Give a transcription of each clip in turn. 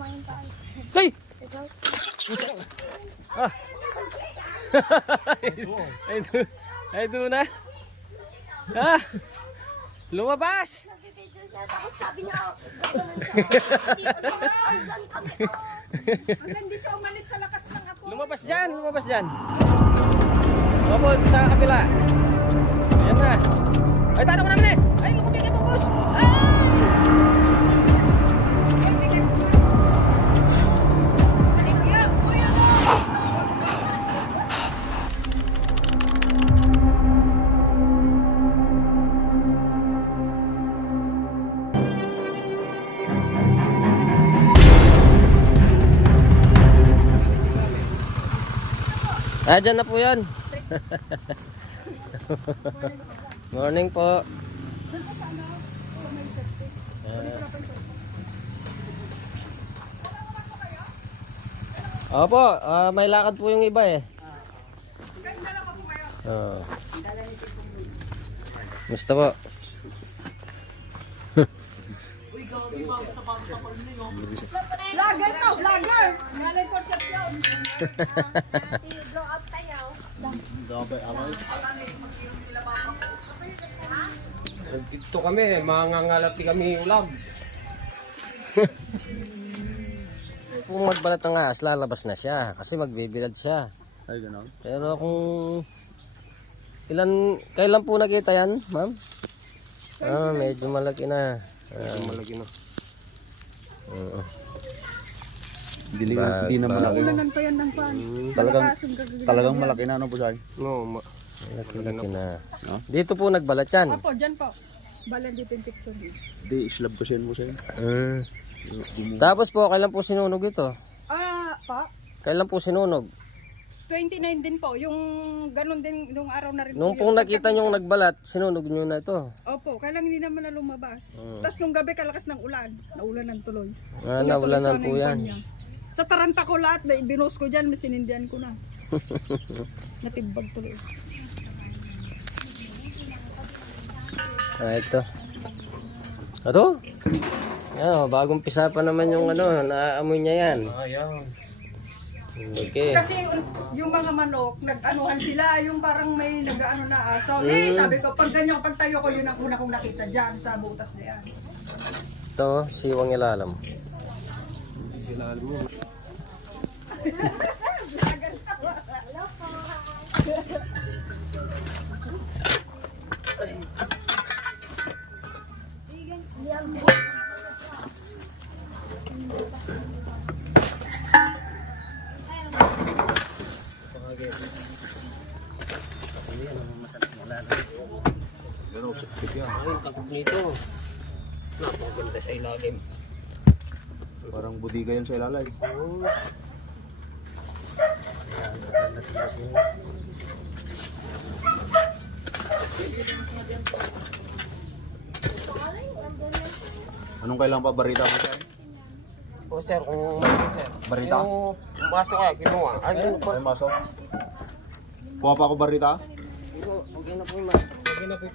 main tayo. Tay! Ikaw? Ah! Ay, doon na. Ah! Lumabas! Nag-video siya, tapos sabi niya, gano'n siya. Hindi ko naman, dyan kami. Hindi siya umalis sa lakas ng ako. Lumabas dyan, lumabas dyan. Opo, sa kapila. Ayan na. Ay, tano ko namin eh. Ay, lumabig ito, boss. Ah! Ah, dyan na po yan. Morning po. Opo, may lakad po yung iba eh. Musta po? Vlogger to, vlogger! Nalay po siya yun. Blow up tayo. Dito kami, mangangalati kami ulam. Kung magbalat ng ahas, lalabas na siya kasi magbibilad siya. Ay, gano'n. Pero kung kailan po nakita yan, ma'am? Ah, medyo malaki na. Malaki na. Hindi na malaki. Ulanan pa yan ng pan. Talagang malaki na, ano po siya? No, malaki na. No? Dito po nagbalat yan. Opo, dyan po. Balan dito yung picture dito. Di, slab kasi yan po siya. Tapos po, kailan po sinunog ito? Pa? Kailan po sinunog? 29 din po. Yung ganun din, nung araw na rin Nung po pong nakita nyo nagbalat, sinunog nyo na ito. Opo, kailang hindi naman na lumabas. Tapos yung gabi kalakas ng ulan. Naulan ng tuloy. Ah, nawalanan sana po yung yan. kanya. Sa taranta ko lahat, binos ko dyan, sinindihan ko na. Natibbag tuloy. Ah, ito. Ito? Yan, bagong pisa pa naman yung naaamoy niya yan. Ayan. Okay. Kasi yung mga manok, nag-anuhan sila, yung parang may nag-ano na aso. Sabi ko, pag ganyan, pag tayo ko, yun ang una kong nakita dyan sa butas na yan. Ito, siwang ilalim. Pero, sakit yan. Ay, takot nito. Napakaganda sa ilalim. Parang budiga yan sa ilalay. Anong kailangan pa barita mo siya? O sir, kung sir. Barita? Yung baso kaya, kinuha. Ano po? Ay, maso. Kuha pa ako barita? Okay na po yung mas. Okay na po.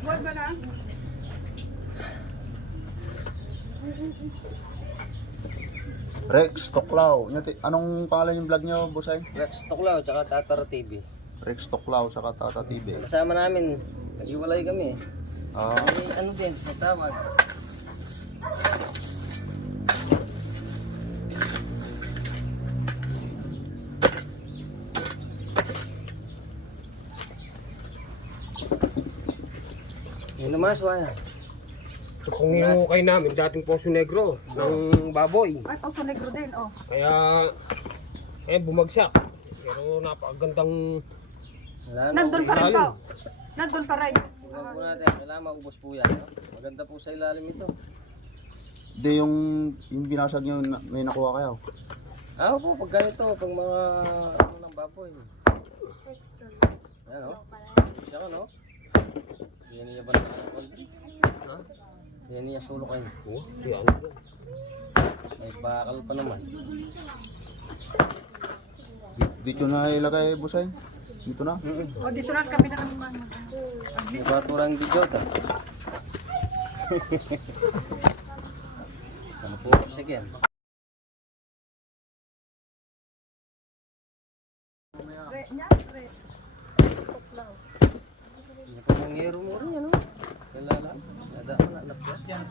Huwag ba lang? Rex Toklaw. Anong pangalan yung vlog nyo, Busay? Rex Toklaw, tsaka Tatara TV. Rex Toklaw sa Tata TV. Kasama namin, nag-iwalay kami. Ah, Ano din, natawag. Yun naman, Swaya. Ito pong hinukay namin, dating Poso Negro ng baboy. Ay, Poso Negro din, oh. Kaya Eh, bumagsak. Pero napakagandang Wala na. Nandun pa rin Ilalim. po. Nandun pa rin. Tingnan po natin. Kailangan maubos po yan. No? Maganda po sa ilalim ito. Hindi yung binasag nyo, may nakuha kayo. Ah, po, pag ganito, pag mga ano ng baboy. Ayan, o. Siya ka, no? Yan niya ba na? Ha? Yan niya sulok kayo. Oh, di ano. May bakal pa naman. Dito na ilagay, Busay. Dito na. O, dito lang kami na naman. May baturang video ta. Ano po? Sige. Hindi po mangyero mo rin yan, no? Kalala. Nadaan.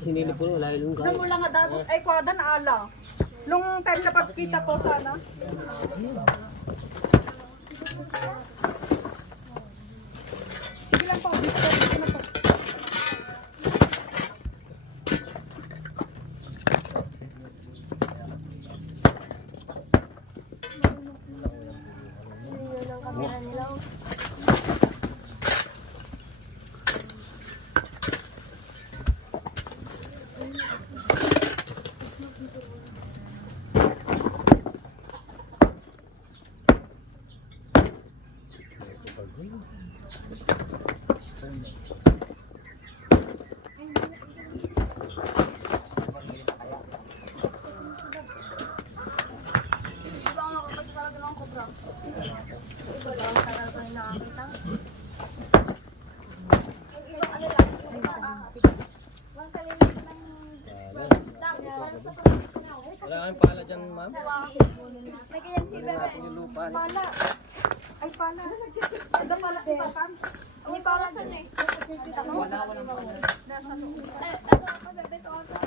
Sinilip ko na, wala yung Nang mula nga dagos, ay kwada na ala. Nung time na pagkita po sana. Sige lang po, dito na po. Wala kang pala dyan, ma'am? Natin yung lupa. Pala. Ay, pala. Ada pala si Papan. Hindi pala sa niya eh. Wala. Nasa loob.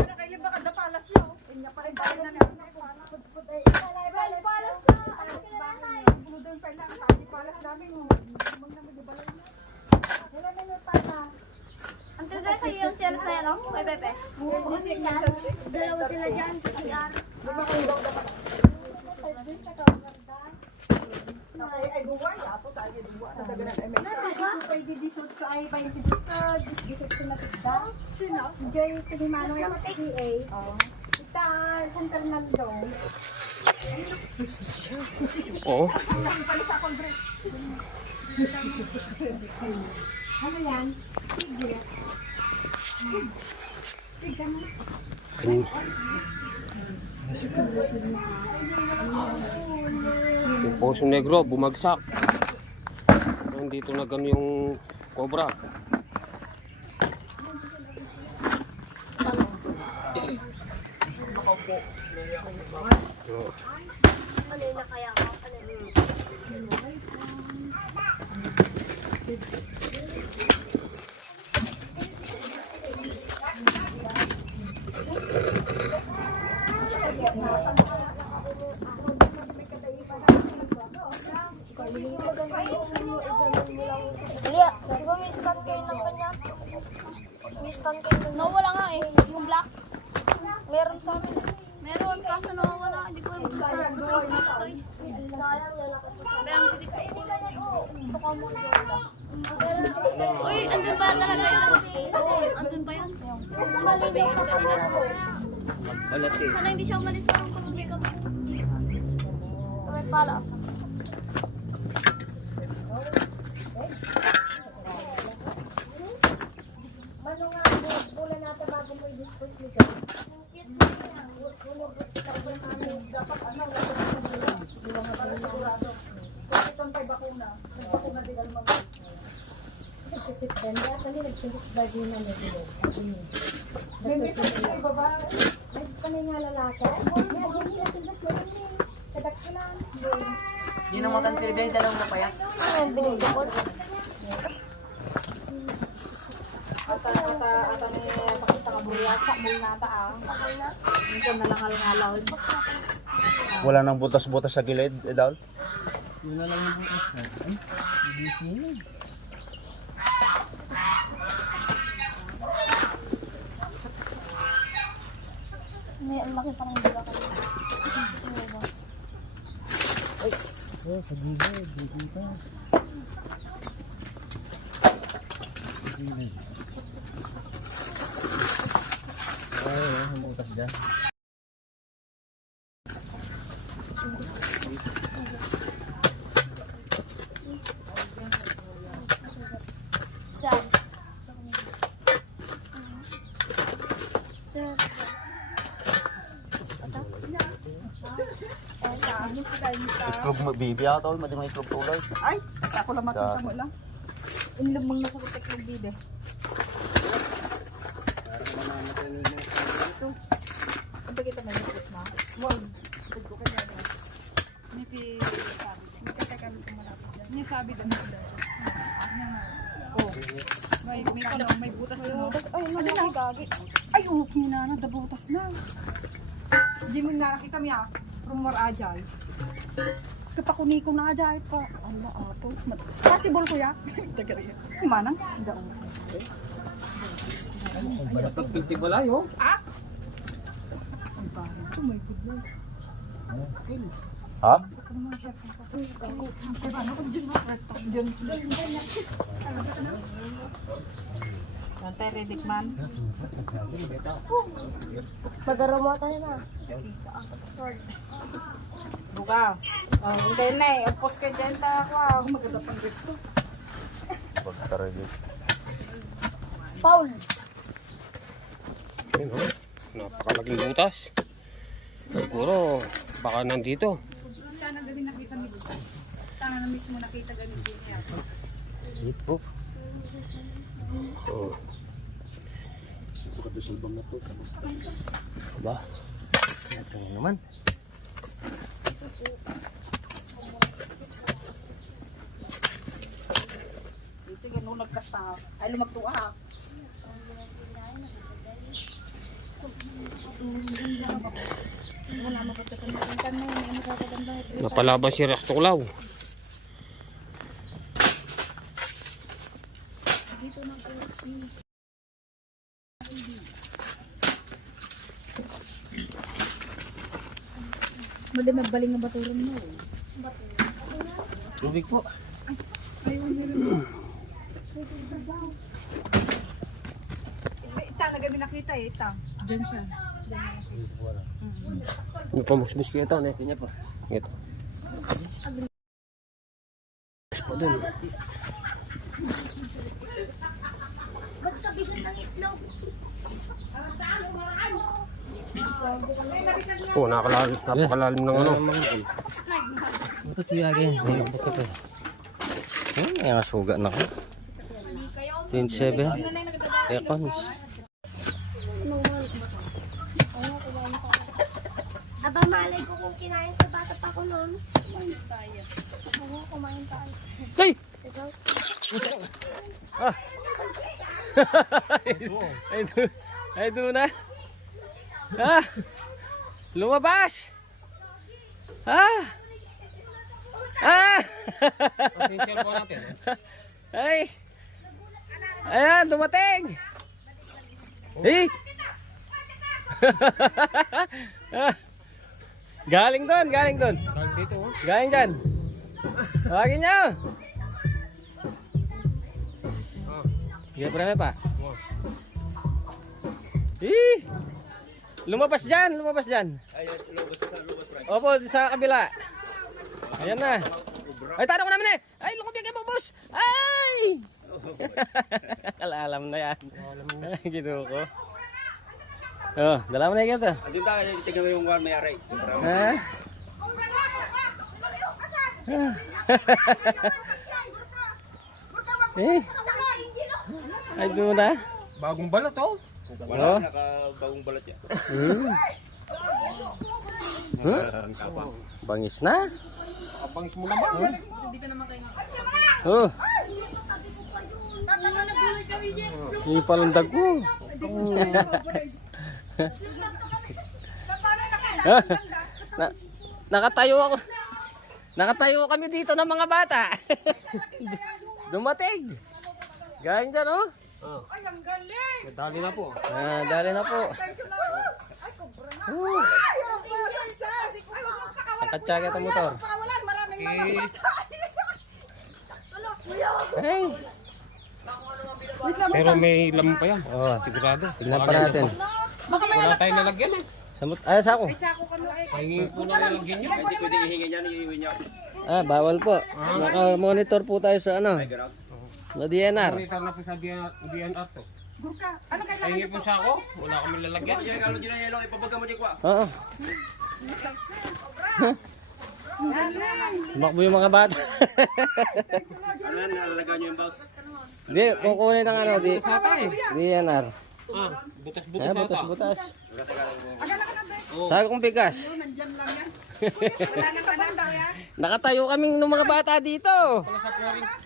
Nakailan ba kada pala siya? Inya pa rin pala na naman. Pala sa ano doon pa lang. Sabi pala sa namin. Mag naman di balay na. Wala na yung pala. Ang tuloy sa iyo yung channels na yan, no? May Pepe. Dalawa sila dyan sa CR. Ay, buway. Apo tayo buway. Nagaganan ay may Pwede disod ka ay 20 disod. Disod ko na tigda. sino? Joy Pinimano yung PA. Kita, San Fernando. Oo. Ano yan? Tigre. Tigre mo. Yung Poso Negro, bumagsak. Nandito na gano'n yung cobra. Oh. Ano yun na kaya ko? Ano yun? Lia, di ba may stand kayo ng ganyan? May stand kayo ng nawala nga eh, yung black. Meron sa amin. Meron, kaso nawawala. Hindi ko alam kung saan ito eh. Sayang, lalakas ko sa amin. Ito ka mo Uy, andun ba talaga yun? Andun ba yun? Mabibigyan kanina. Balat eh. Sana hindi siya umalis parang kumuli ka ba? May pala. Mano nga, bulan natin bago mo i-dispose mo ka. Dapat ano, itong kay bakuna. Bakuna din ang mga. May message kay babae. Yun ang maganda din, dalawang napayas. Ata may pakista ka buriyasa. Mul nata ah. Minsan na lang alang-alaw. Wala nang butas-butas sa gilid, Edal. May ang laki parang dila ka. Oh, sa gilid. Dito. Sa gilid. Ay, ang butas dyan. Saan? Iklog bibi ako tol, madi may iklog tulay. Ay, ako lang makita mo lang. Inlog mong nasa kutek ng bide. Ito. Ang kita may ikot na. Wag. Ito ka na. May sabi. May teka dito malapit yan. May sabi daw. Oh. May butas na. Ay, malaki gagi. Ay, okay na na. Dabutas na. Hindi mo nakakita niya. From more agile. Kapakuni ko na agile pa. Allah ato. Possible ko ya. Tagari. Kumanang? Daon. Pagpiltig malayo. Ah! Ang bahay ko, my goodness. Ha? Anti-redic man. Magaramatan na. Buka. Hindi na eh. Upos ka dyan ta ako. Maganda pang gusto. Pagtaragit. Paul. Ayun, oh. Napakalaking butas. Siguro, baka nandito. Sana gawin nakita ni Buka. Sana na mismo nakita ganun din niya. Dito. Oh. Aba. Ito naman. Dito ganun nagkasta. Ay lumagtuwa ha. Wala makatakan na yung kanay. May makakaganda. Napalaban si Rex Tuklaw. Mali magbaling ang baturan mo. Tubig po. Ita, nagabi nakita eh. Ita. Diyan siya. May pamusbus ko ito. Kanya pa. Ito. Pa dun. Ba't kabigat ng itlog? Oh, napakalalim ng ano. Ito tuyagin. Ito to. Ay, masuga na ko. 27. Seconds. Aba, malay ko kung kinain sa bata pa ko noon. Oo, kumain tayo. Hey! Ikaw? Ah. Ay, doon na. Ah! Lumabas! Ah! Ah! Pasensya po natin. Ay! Ayan, dumating! Hey! Ah! Galing doon, galing doon. Galing dito. Oh. Galing dyan. Tawagin niyo. Ah. Sige, preme pa. Oh. Eh! Lumabas dyan, lumabas dyan. Ay, lumabas sa lumabas, Frank. Opo, sa kabila. Ayan na. Ay, tanong ko namin eh. Ay, lumabas kayo, boss. Ay! Alam na yan. Ay, ginuko. Oh, dala mo na yung ito. Andun tayo, tingnan mo yung one mayari. Ha? Eh. Ay, doon na. Bagong balot oh. Wala, nakabagong balot yan. Ang kapang. Bangis na. Kapangis mo naman. Oh. Hindi palang dago. Nakatayo ako. Nakatayo kami dito ng mga bata. Dumating. Galing dyan, oh. Ay, ang galing! Dali na po. Ah, dali na po. Thank you, Lord. Ay, kubra na. Oh. Ay, ang success! Nakatsaga ito motor. Pakawalan, maraming Hey. Pero may laman pa yan. Oh, Sigurado. tignan pa natin. Wala tayong lalagyan eh. Ay, sako. Pahingin po na lalagyan niya. Ah, bawal po. Naka-monitor po tayo sa ano. Na DNR. Monitor na po sa DNR to. Gurka, ano kailangan? Pahingin po siya ako. Wala kami lalagyan. Oo. Tumakbo yung mga bata. Ano yan, nalalagaan nyo yung boss? Hindi, kukunin ng ano, DNR. Ah, butas-butas Ayan, ata. butas-butas. Agad ka na, be. Sabi kong bigas. Nandyan lang yan. Wala nang panang daw yan. Nakatayo kaming ng mga bata dito.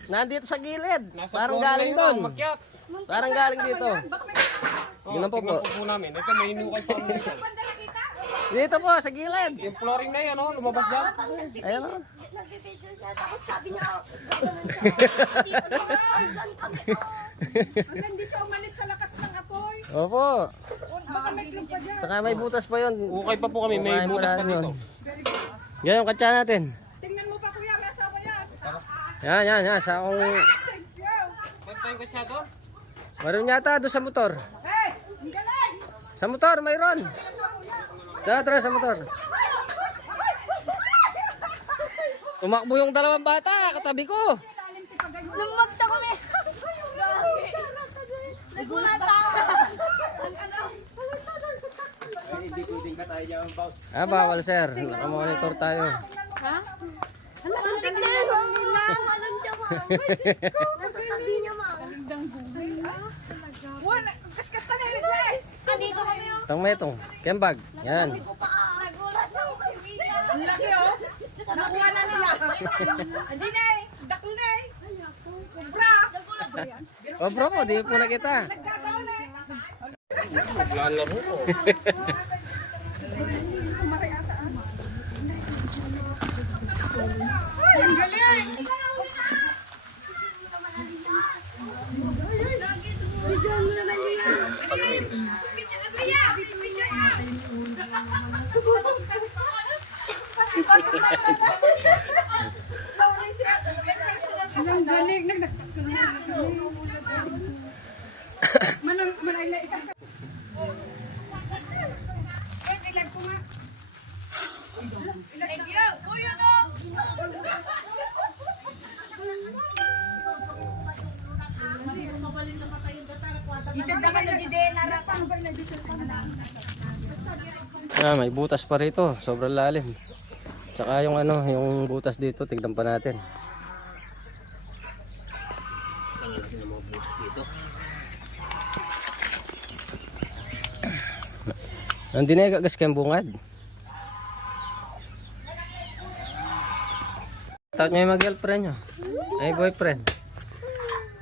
Nandito sa gilid. Nasa Parang flooring galing na yun, doon. umakyat. Parang galing dito. Baka may Oh, Yun ang po tingnan po. po namin. Ito may inukay pa kami dito. pandala kita. Dito po, sa gilid. Yung flooring na yun, oh, lumabas dyan. Ayan o. Nagbibideo siya, tapos sabi niya, gano'n siya. Dito siya, andyan kami. Ang hindi siya umalis sa lakas ng apoy. Opo. Baka may club pa dyan. Saka may butas pa yun. Ukay pa po kami, may Kumain butas pa natin yun. dito. Yan yung katsa natin. Tingnan mo pa kuya, may asawa yan. Yan. Sa akong... Ba't tayong katsa doon? Meron yata doon sa motor. Hey, ang galing. Sa motor, mayroon. Tara, sa motor. Tumakbo yung dalawang bata, katabi ko. Lumagta kami. Nagulat ako. Hindi pwedeng ka tayo dyan, boss. Ah, bawal sir. Nakamonitor tayo. Ang tignan mo. Walang jawa. Nasa tabi niya, ma. Wala, kaskas ka na yun. Andito kami yung Itong kembag. Yan. nagulat ako. Ang laki oh. Nakuha na nila. Andiyan na eh. Daklo na eh. Sobra. O bro po, di po nakita. Nagkakaroon na eh. Lalaro ko. Kumari ata ah. Ang galing. Ang galing. Manay na ikas ka. Ilag ko nga. Thank you. Kuya no. Itagdakan na jide narapang ba na dito Ah, may butas pa rito. Sobrang lalim. Tsaka yung ano, yung butas dito, tignan pa natin. Nandun na gagas kayong bungad. Shout nyo yung mag-girlfriend nyo. Ay, boyfriend.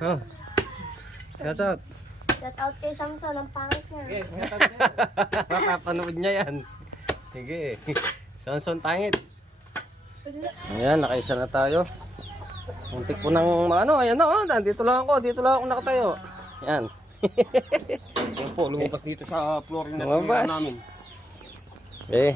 Oh. Shout out. Shout out kay Samson, ang pangit niya. Mapapanood niya yan. Sige. Sonson pangit. Ayan, nakaisa na tayo. Muntik po ng ano, ayan o. Dito lang ako nakatayo. Ayan. Yan po, lumabas dito sa flooring na Lumabas. namin. Eh.